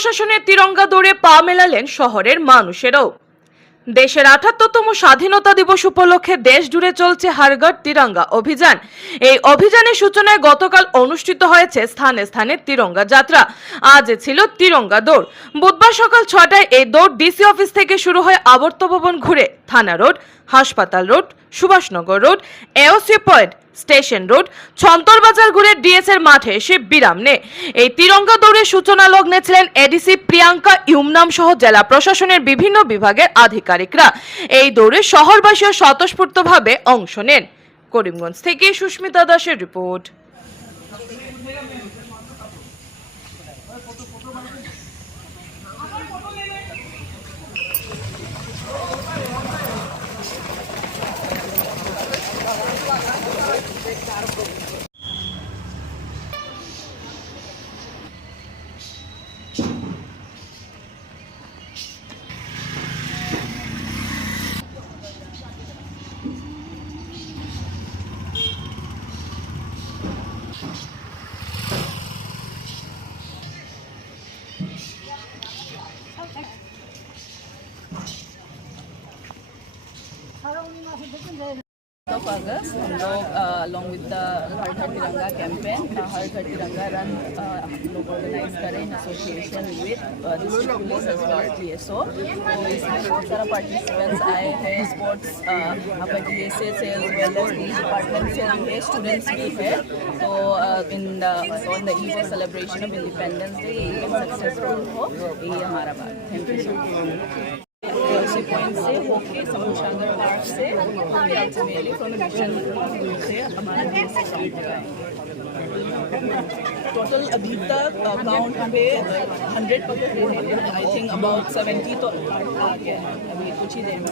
প্রশাসনের তিরঙ্গা দৌড়ে পা মেলালেন শহরের মানুষেরাও। দেশের আঠাত্তরতম স্বাধীনতা দিবস উপলক্ষে দেশ জুড়ে চলছে হারগড় তিরঙ্গা অভিযান। এই অভিযানের সূচনায় গতকাল অনুষ্ঠিত হয়েছে স্থানে স্থানে তিরঙ্গা যাত্রা। আজ ছিল তিরঙ্গা দৌড়। বুধবার সকাল ছটায় এই দৌড় ডিসি অফিস থেকে শুরু হয় আবর্ত ভবন ঘুরে থানা রোড, হাসপাতাল road, Subhashnagar road, AOC point station road Chhantarbazar ঘুরে ডিএসের মাঠে এসে বিরাম নে এই তিরঙ্গা দৌড়ের সূচনা লগ্নে ছিলেন এডিসি প্রিয়াঙ্কা ইউমনাম সহ জেলা প্রশাসনের বিভিন্ন বিভাগের আধিকারিকরা। এই দৌড়ে শহরবাসীও স্বতঃস্ফূর্তভাবে অংশ নেন। করিমগঞ্জ থেকে সুস্মিতা দাসের রিপোর্ট। 사람 우리 맛이 무슨 데 of August, हम लोग along with the हर घर तिरंगा कैंपेन हर घर तिरंगा रन हम लोग ऑर्गेनाइज करें in association with district DSO तो इसमें बहुत सारा पार्टिसिपेंट्स आए हैं स्पोर्ट्स आपका से as well as police department से भी है स्टूडेंट्स भी है तो in on the eve of celebration of independence day ये सक्सेसफुल हो ये हमारा बात thank you so much point से होके समुशागर टोटल अभी तक अकाउंट पे hundred percent I think about seventy तो आ गया है। अभी कुछ ही देर में